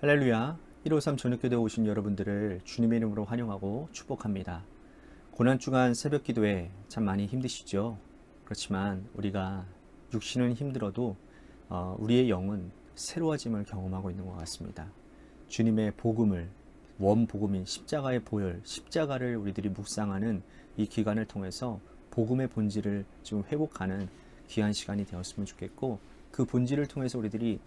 할렐루야. 153 저녁기도에 오신 여러분들을 주님의 이름으로 환영하고 축복합니다. 고난주간 새벽 기도에 참 많이 힘드시죠? 그렇지만 우리가 육신은 힘들어도 우리의 영은 새로워짐을 경험하고 있는 것 같습니다. 주님의 복음을, 원복음인 십자가의 보혈, 십자가를 우리들이 묵상하는 이 기간을 통해서 복음의 본질을 지금 회복하는 귀한 시간이 되었으면 좋겠고, 그 본질을 통해서 우리들이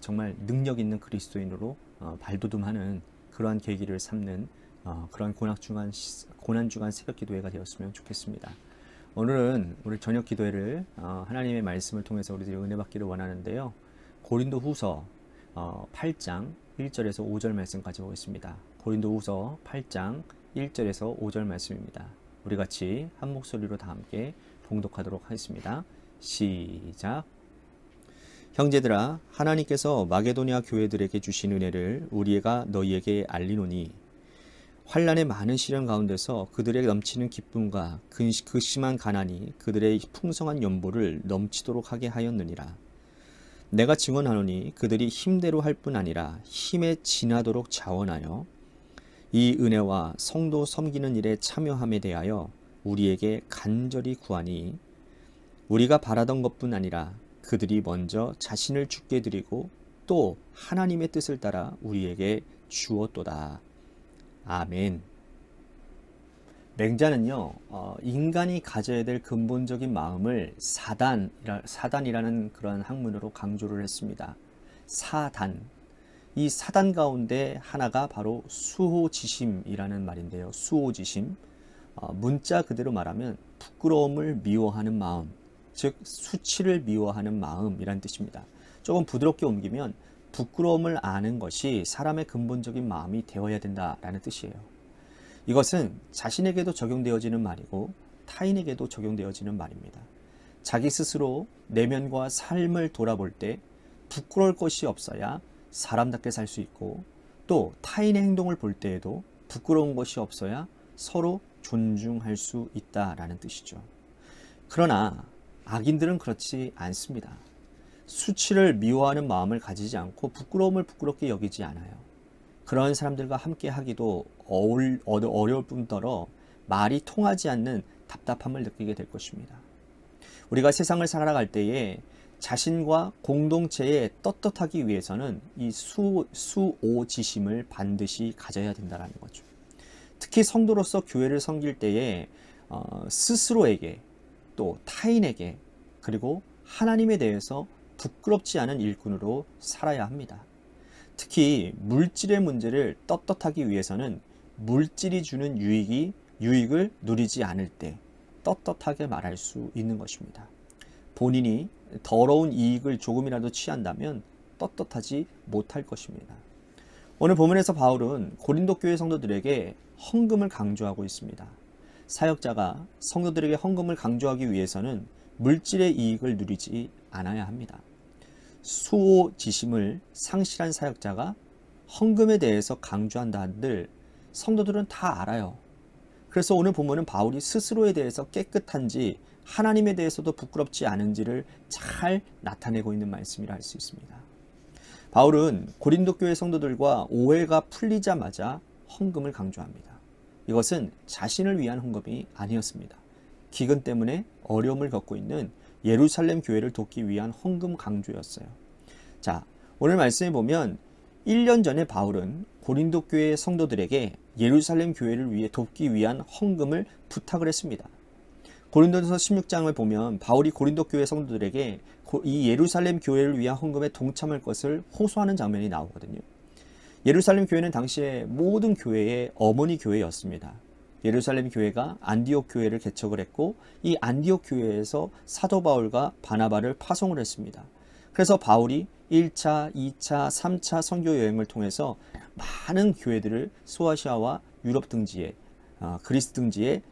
정말 능력 있는 그리스도인으로 발돋움하는 그러한 계기를 삼는 그런 고난주간 새벽 기도회가 되었으면 좋겠습니다. 오늘은 우리 저녁 기도회를 하나님의 말씀을 통해서 우리들이 은혜 받기를 원하는데요. 고린도 후서 8장 1절에서 5절 말씀까지 보겠습니다. 고린도 후서 8장 1절에서 5절 말씀입니다. 우리 같이 한 목소리로 다 함께 봉독하도록 하겠습니다. 시작. 형제들아, 하나님께서 마게도냐 교회들에게 주신 은혜를 우리가 너희에게 알리노니, 환난의 많은 시련 가운데서 그들의 넘치는 기쁨과 그 심한 가난이 그들의 풍성한 연보를 넘치도록 하게 하였느니라. 내가 증언하노니 그들이 힘대로 할 뿐 아니라 힘에 지나도록 자원하여 이 은혜와 성도 섬기는 일에 참여함에 대하여 우리에게 간절히 구하니, 우리가 바라던 것뿐 아니라 그들이 먼저 자신을 주께 드리고 또 하나님의 뜻을 따라 우리에게 주었도다. 아멘. 맹자는요, 인간이 가져야 될 근본적인 마음을 사단이라는 그런 학문으로 강조를 했습니다. 사단. 이 사단 가운데 하나가 바로 수호지심이라는 말인데요. 수호지심. 문자 그대로 말하면 부끄러움을 미워하는 마음, 즉 수치를 미워하는 마음이란 뜻입니다. 조금 부드럽게 옮기면 부끄러움을 아는 것이 사람의 근본적인 마음이 되어야 된다라는 뜻이에요. 이것은 자신에게도 적용되어지는 말이고 타인에게도 적용되어지는 말입니다. 자기 스스로 내면과 삶을 돌아볼 때 부끄러울 것이 없어야 사람답게 살 수 있고, 또 타인의 행동을 볼 때에도 부끄러운 것이 없어야 서로 존중할 수 있다라는 뜻이죠. 그러나 악인들은 그렇지 않습니다. 수치를 미워하는 마음을 가지지 않고 부끄러움을 부끄럽게 여기지 않아요. 그런 사람들과 함께 하기도 어려울 뿐더러 말이 통하지 않는 답답함을 느끼게 될 것입니다. 우리가 세상을 살아갈 때에 자신과 공동체에 떳떳하기 위해서는 이 수오지심을 반드시 가져야 된다는 거죠. 특히 성도로서 교회를 섬길 때에 스스로에게 또 타인에게 그리고 하나님에 대해서 부끄럽지 않은 일꾼으로 살아야 합니다. 특히 물질의 문제를 떳떳하기 위해서는 물질이 주는 유익을 누리지 않을 때 떳떳하게 말할 수 있는 것입니다. 본인이 더러운 이익을 조금이라도 취한다면 떳떳하지 못할 것입니다. 오늘 본문에서 바울은 고린도 교회 성도들에게 헌금을 강조하고 있습니다. 사역자가 성도들에게 헌금을 강조하기 위해서는 물질의 이익을 누리지 않아야 합니다. 수호지심을 상실한 사역자가 헌금에 대해서 강조한다 한들 성도들은 다 알아요. 그래서 오늘 본문은 바울이 스스로에 대해서 깨끗한지 하나님에 대해서도 부끄럽지 않은지를 잘 나타내고 있는 말씀이라 할 수 있습니다. 바울은 고린도 교회 성도들과 오해가 풀리자마자 헌금을 강조합니다. 이것은 자신을 위한 헌금이 아니었습니다. 기근 때문에 어려움을 겪고 있는 예루살렘 교회를 돕기 위한 헌금 강조였어요. 자, 오늘 말씀에 보면 1년 전에 바울은 고린도 교회 성도들에게 예루살렘 교회를 위해 돕기 위한 헌금을 부탁을 했습니다. 고린도전서 16장을 보면 바울이 고린도 교회 성도들에게 이 예루살렘 교회를 위한 헌금에 동참할 것을 호소하는 장면이 나오거든요. 예루살렘 교회는 당시에 모든 교회의 어머니 교회였습니다. 예루살렘 교회가 안디옥 교회를 개척을 했고, 이 안디옥 교회에서 사도 바울과 바나바를 파송을 했습니다. 그래서 바울이 1차, 2차, 3차 선교 여행을 통해서 많은 교회들을 소아시아와 유럽 등지에, 그리스 등지에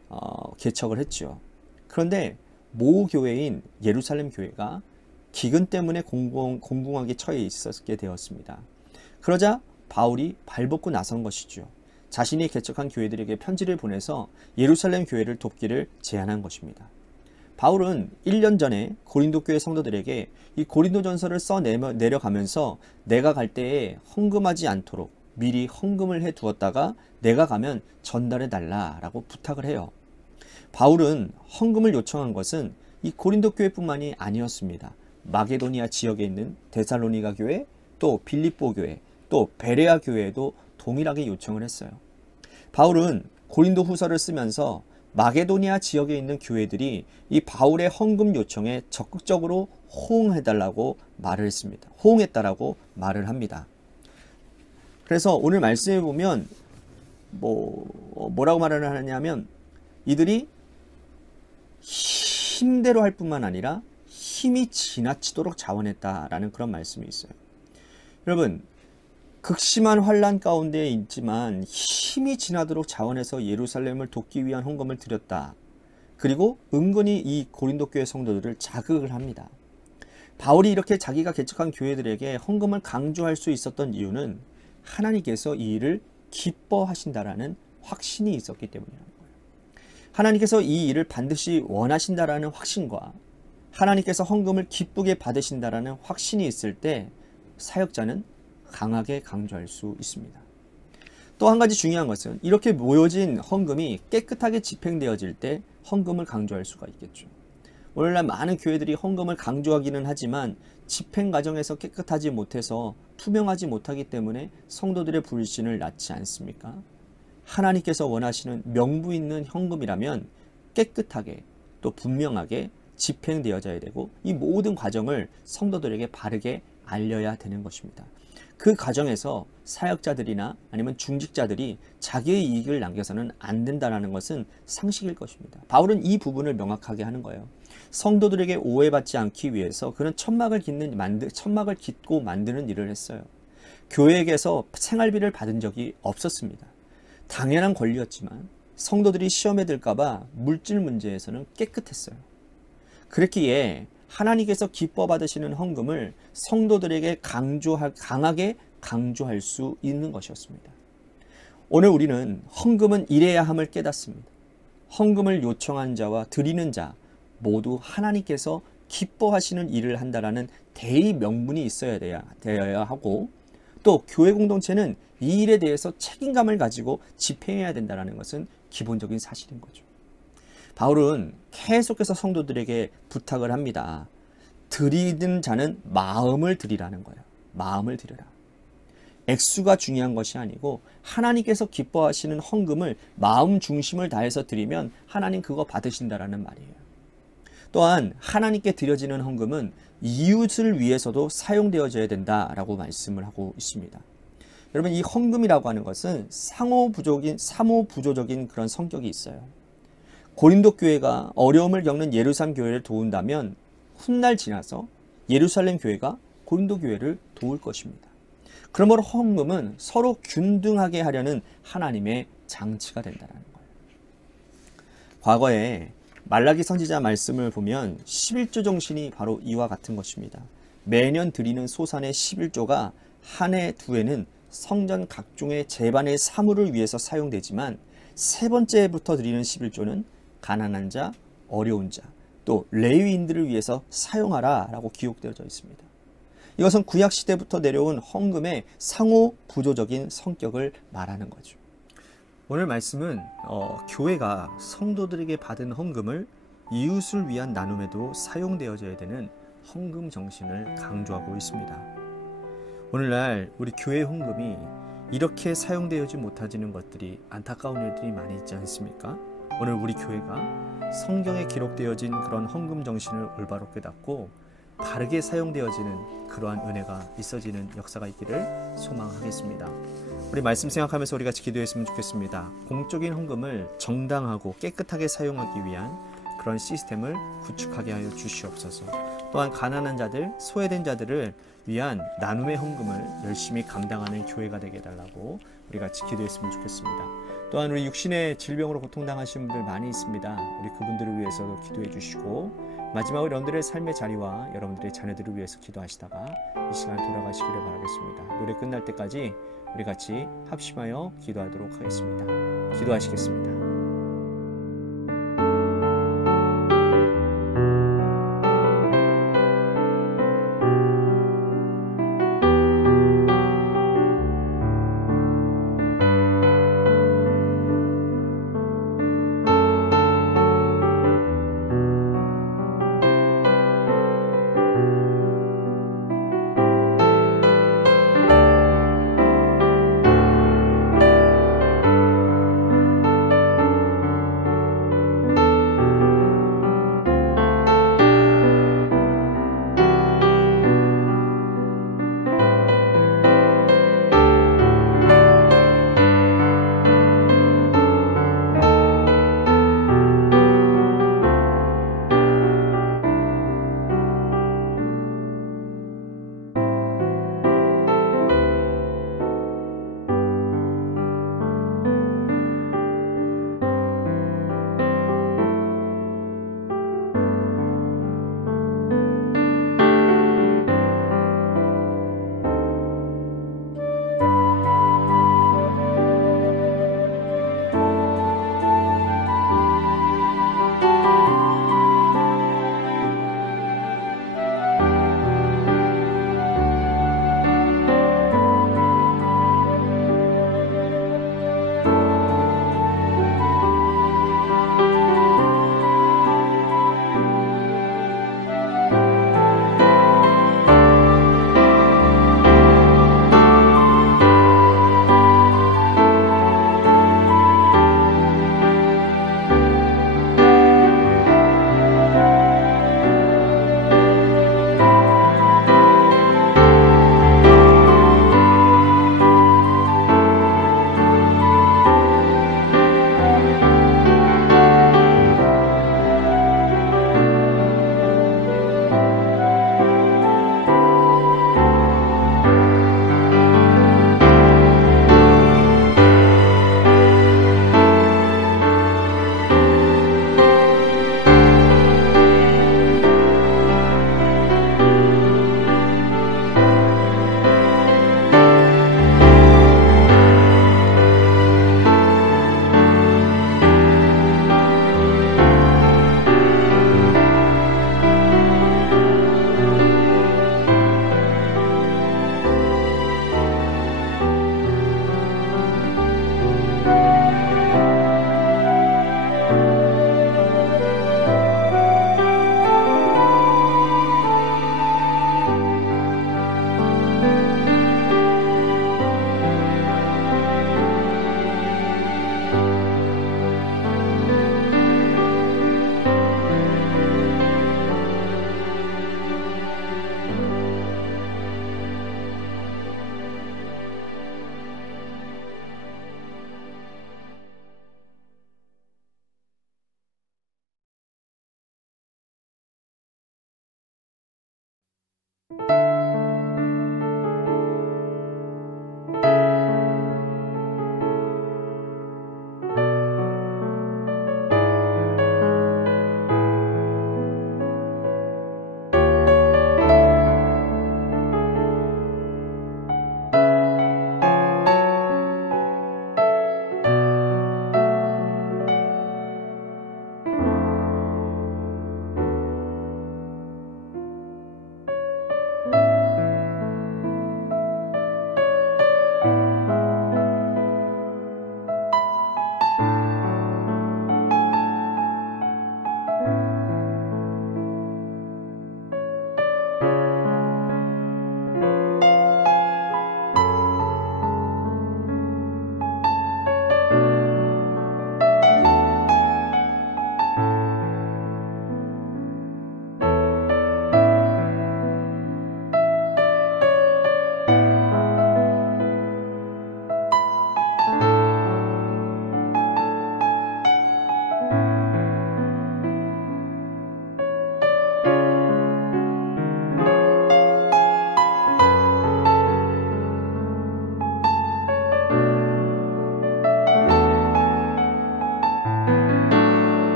개척을 했죠. 그런데 모 교회인 예루살렘 교회가 기근 때문에 공공하게 처해 있었게 되었습니다. 그러자 바울이 발벗고 나선 것이죠. 자신이 개척한 교회들에게 편지를 보내서 예루살렘 교회를 돕기를 제안한 것입니다. 바울은 1년 전에 고린도 교회 성도들에게 이 고린도전서를 써 내려가면서 내가 갈 때에 헌금하지 않도록 미리 헌금을 해 두었다가 내가 가면 전달해 달라라고 부탁을 해요. 바울은 헌금을 요청한 것은 이 고린도 교회뿐만이 아니었습니다. 마게도니아 지역에 있는 데살로니가 교회, 또 빌립보 교회, 또 베레아 교회에도 동일하게 요청을 했어요. 바울은 고린도 후서를 쓰면서 마게도니아 지역에 있는 교회들이 이 바울의 헌금 요청에 적극적으로 호응해달라고 말을 했습니다. 호응했다라고 말을 합니다. 그래서 오늘 말씀해 보면 뭐라고 말을 하냐면 이들이 힘대로 할 뿐만 아니라 힘이 지나치도록 자원했다라는 그런 말씀이 있어요. 여러분, 극심한 환난 가운데 있지만 힘이 지나도록 자원해서 예루살렘을 돕기 위한 헌금을 드렸다. 그리고 은근히 이 고린도 교회 성도들을 자극을 합니다. 바울이 이렇게 자기가 개척한 교회들에게 헌금을 강조할 수 있었던 이유는 하나님께서 이 일을 기뻐하신다라는 확신이 있었기 때문이라는 거예요. 하나님께서 이 일을 반드시 원하신다라는 확신과 하나님께서 헌금을 기쁘게 받으신다라는 확신이 있을 때 사역자는 강하게 강조할 수 있습니다. 또 한 가지 중요한 것은 이렇게 모여진 헌금이 깨끗하게 집행되어질 때 헌금을 강조할 수가 있겠죠. 오늘날 많은 교회들이 헌금을 강조하기는 하지만 집행 과정에서 깨끗하지 못해서 투명하지 못하기 때문에 성도들의 불신을 낳지 않습니까? 하나님께서 원하시는 명부 있는 헌금이라면 깨끗하게 또 분명하게 집행되어져야 되고 이 모든 과정을 성도들에게 바르게 알려야 되는 것입니다. 그 과정에서 사역자들이나 아니면 중직자들이 자기의 이익을 남겨서는 안 된다는 것은 상식일 것입니다. 바울은 이 부분을 명확하게 하는 거예요. 성도들에게 오해받지 않기 위해서 그는 천막을 깃고 만드는 일을 했어요. 교회에게서 생활비를 받은 적이 없었습니다. 당연한 권리였지만 성도들이 시험에 들까봐 물질 문제에서는 깨끗했어요. 그랬기에 하나님께서 기뻐 받으시는 헌금을 성도들에게 강하게 강조할 수 있는 것이었습니다. 오늘 우리는 헌금은 이래야 함을 깨닫습니다. 헌금을 요청한 자와 드리는 자 모두 하나님께서 기뻐하시는 일을 한다라는 대의 명분이 되어야 하고 또 교회 공동체는 이 일에 대해서 책임감을 가지고 집행해야 된다는 것은 기본적인 사실인 거죠. 바울은 계속해서 성도들에게 부탁을 합니다. 드리는 자는 마음을 드리라는 거예요. 마음을 드려라. 액수가 중요한 것이 아니고 하나님께서 기뻐하시는 헌금을 마음 중심을 다해서 드리면 하나님 그거 받으신다라는 말이에요. 또한 하나님께 드려지는 헌금은 이웃을 위해서도 사용되어져야 된다라고 말씀을 하고 있습니다. 여러분, 이 헌금이라고 하는 것은 사모부조적인 그런 성격이 있어요. 고린도 교회가 어려움을 겪는 예루살렘 교회를 도운다면 훗날 지나서 예루살렘 교회가 고린도 교회를 도울 것입니다. 그러므로 헌금은 서로 균등하게 하려는 하나님의 장치가 된다는 거예요. 과거에 말라기 선지자 말씀을 보면 11조 정신이 바로 이와 같은 것입니다. 매년 드리는 소산의 11조가 한 해 두 해는 성전 각종의 제반의 사물을 위해서 사용되지만 세 번째부터 드리는 11조는 가난한 자, 어려운 자, 또 레위인들을 위해서 사용하라 라고 기록되어져 있습니다. 이것은 구약시대부터 내려온 헌금의 상호부조적인 성격을 말하는 거죠. 오늘 말씀은 교회가 성도들에게 받은 헌금을 이웃을 위한 나눔에도 사용되어져야 되는 헌금 정신을 강조하고 있습니다. 오늘날 우리 교회 헌금이 이렇게 사용되어지 못하지는 것들이 안타까운 일들이 많이 있지 않습니까? 오늘 우리 교회가 성경에 기록되어진 그런 헌금 정신을 올바로 깨닫고 바르게 사용되어지는 그러한 은혜가 있어지는 역사가 있기를 소망하겠습니다. 우리 말씀 생각하면서 우리 같이 기도했으면 좋겠습니다. 공적인 헌금을 정당하고 깨끗하게 사용하기 위한 그런 시스템을 구축하게 하여 주시옵소서. 또한 가난한 자들, 소외된 자들을 위한 나눔의 헌금을 열심히 감당하는 교회가 되게 해달라고 우리 같이 기도했으면 좋겠습니다. 또한 우리 육신의 질병으로 고통당하시는 분들 많이 있습니다. 우리 그분들을 위해서도 기도해 주시고 마지막으로 여러분들의 삶의 자리와 여러분들의 자녀들을 위해서 기도하시다가 이 시간 돌아가시기를 바라겠습니다. 노래 끝날 때까지 우리 같이 합심하여 기도하도록 하겠습니다. 기도하시겠습니다.